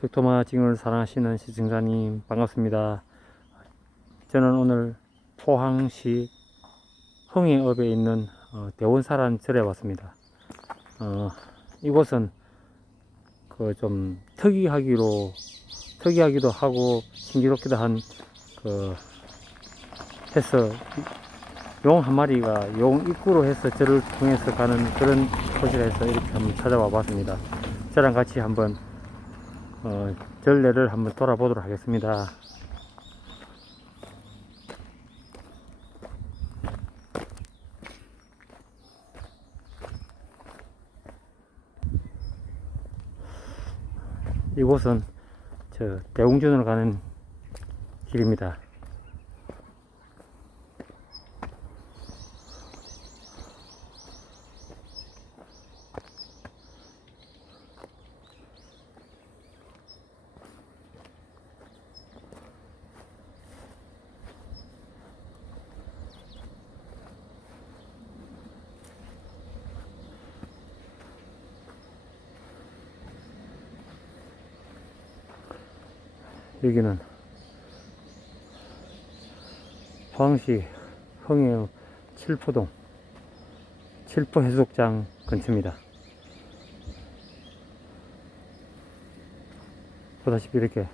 적토마 징을 사랑하시는 시청자님 반갑습니다. 저는 오늘 포항시 흥해읍에 있는 어, 대원사란 절에 왔습니다. 어, 이곳은 그 좀 특이하기로 특이하기도 하고 신기롭기도 한 그 해서 용 한 마리가 용 입구로 해서 절을 통해서 가는 그런 곳이라 해서 이렇게 한번 찾아와 봤습니다. 저랑 같이 한번 어, 전례를 한번 돌아보도록 하겠습니다. 이곳은 저 대웅전으로 가는 길입니다. 여기는 포항시 흥해 칠포동 칠포 해수욕장 근처입니다. 보다시피 이렇게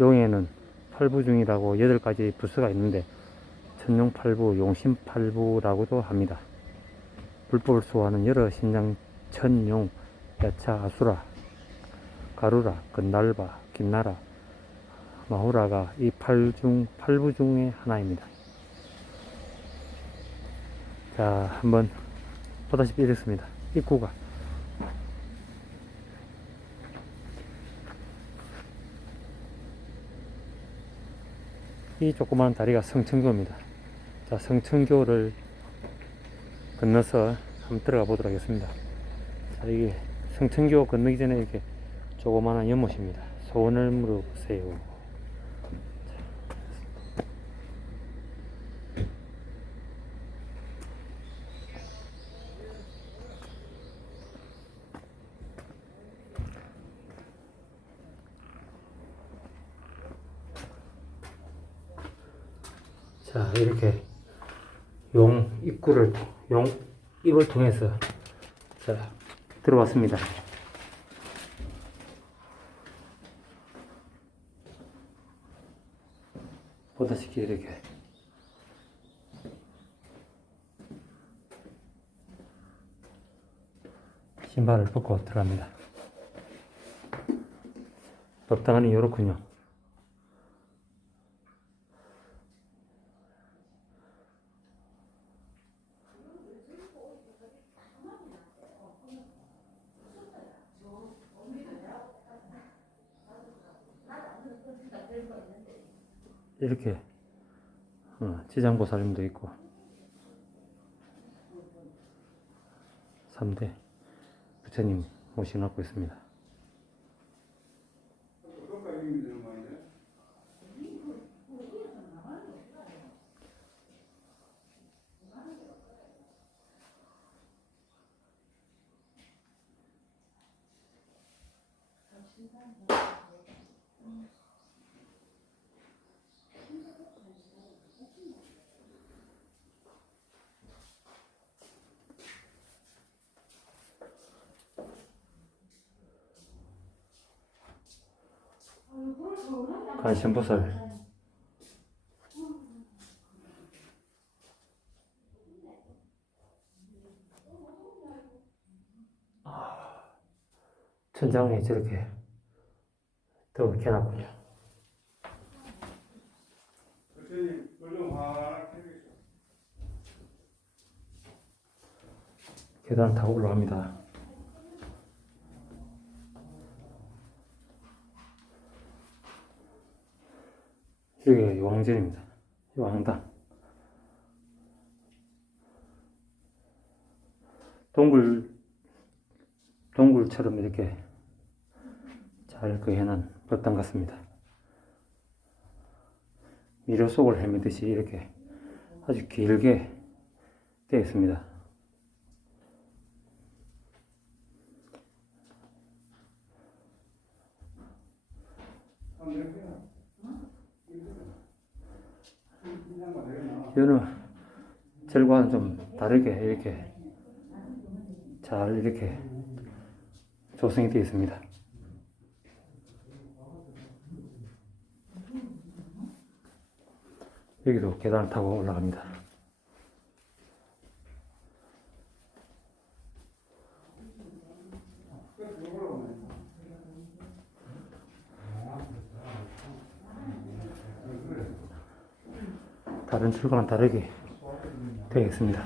용에는 팔부 중이라고 여덟 가지 부스가 있는데 천용 팔부, 용심 팔부라고도 합니다. 불법을 수호하는 여러 신장 천용, 야차, 아수라, 가루라, 건달바, 김나라, 마후라가 이 팔중 팔부 중의 하나입니다. 자, 한번 보다시피 이렇습니다. 입구가 이 조그마한 다리가 성층교입니다. 자, 성층교를 건너서 한번 들어가 보도록 하겠습니다. 자, 이게 성층교 건너기 전에 이렇게 조그마한 연못입니다. 소원을 물어보세요. 자, 이렇게 용 입구를, 용 입을 통해서 자, 들어왔습니다. 보다시피 이렇게 신발을 벗고 들어갑니다. 법당안이 이렇군요. 이렇게 어, 지장보살님도 있고 3대 부처님 모셔놓고 있습니다. 관심보살 아, 천장에 저렇게 환하게 해주세요. 계단 타고 올라갑니다. 여기가 왕전입니다. 왕당. 동굴, 동굴처럼 이렇게 잘 그 해놓은 법당 같습니다. 미로 속을 헤매듯이 이렇게 아주 길게 되어 있습니다. 여는 절과는 좀 다르게 이렇게 잘 이렇게 조성이 되어 있습니다. 여기도 계단을 타고 올라갑니다. 다른 출구랑 다르게 되어 있습니다.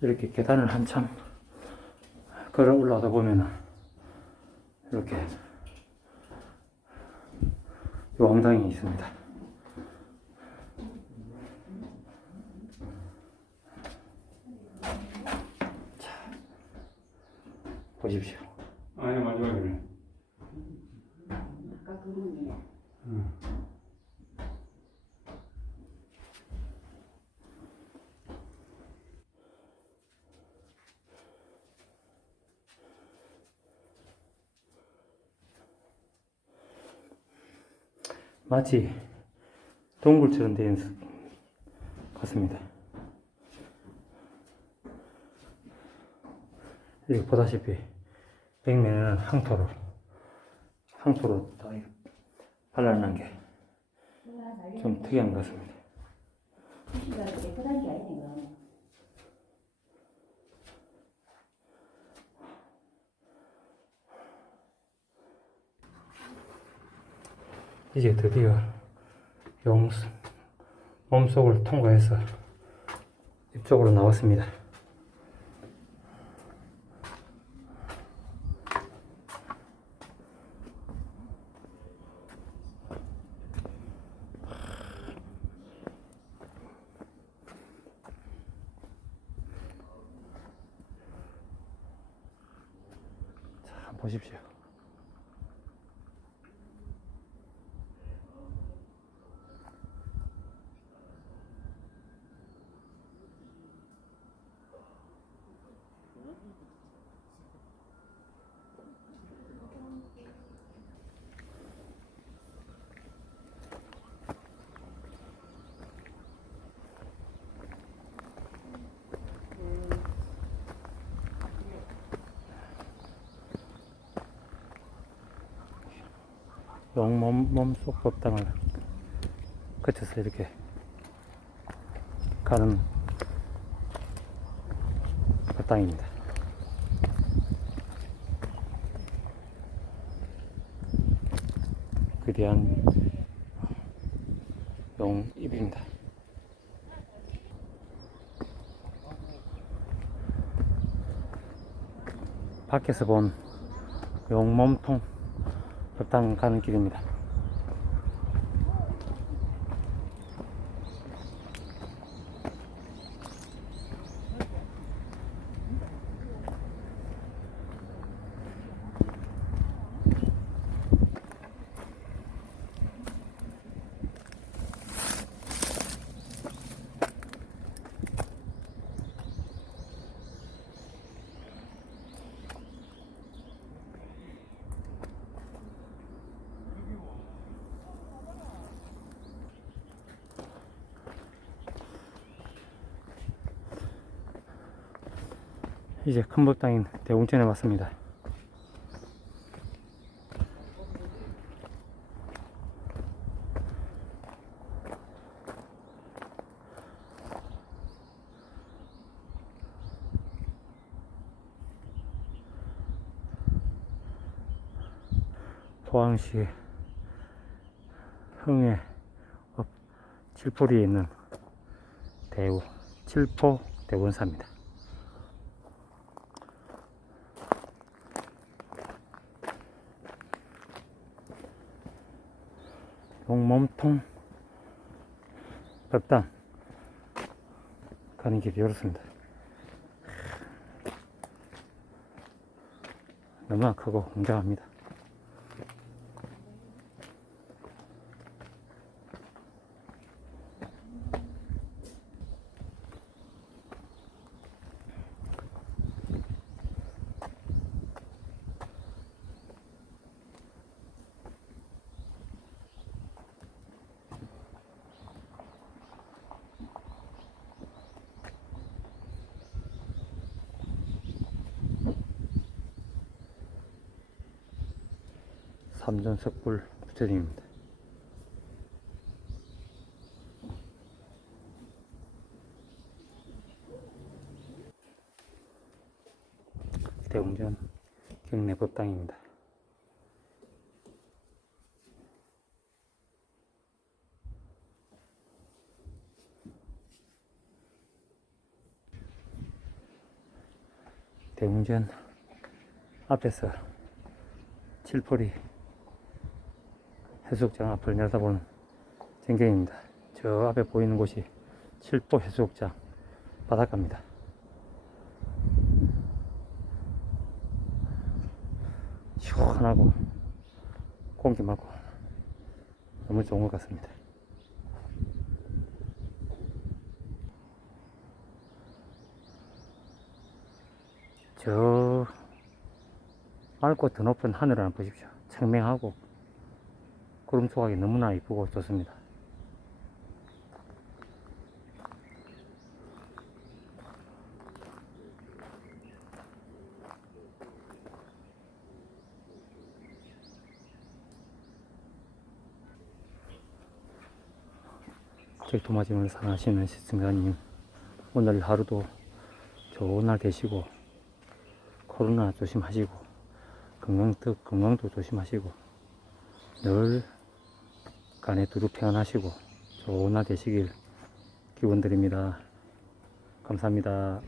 이렇게 계단을 한참 걸어 올라가다 보면은 이렇게 요왕당이 있습니다. 보십시오. 아니, 마지막에는. 아까 그분이네. 마치 동굴처럼 있는 것 같습니다. 여기 보다시피 벽면에는 항토로 항토로 발라놓은 게좀 특이한 것 같습니다. 이제 드디어 용 몸속을 통과해서 이쪽으로 나왔습니다. 보십시오. 영몸 몸속 법당을 거쳐서 이렇게 가는 법당입니다. 거대한 용입입니다. 밖에서 본 용몸통 법당 가는 길입니다. 이제 큰 법당인 대웅천에 왔습니다. 포항시 흥해 업 칠포리에 있는 대우 칠포 대원사입니다. 용몸통 법당 가는 길이 이렇습니다. 너무나 크고 웅장합니다. 삼전 석불 부처님입니다. 대웅전 경내 법당입니다. 대웅전 앞에서 칠포리 해수욕장 앞을 내다보는 전경입니다. 저 앞에 보이는 곳이 칠포 해수욕장 바닷가입니다. 시원하고 공기 맑고 너무 좋은 것 같습니다. 저 맑고 더 높은 하늘을 한번 보십시오. 청명하고 구름 조각이 너무나 이쁘고 좋습니다. 잭도마짐을 사랑하시는 시청자님 오늘 하루도 좋은 날 되시고 코로나 조심하시고 건강도 건강도 조심하시고 늘 간에 두루 평안하시고 좋은 날 되시길 기원 드립니다. 감사합니다.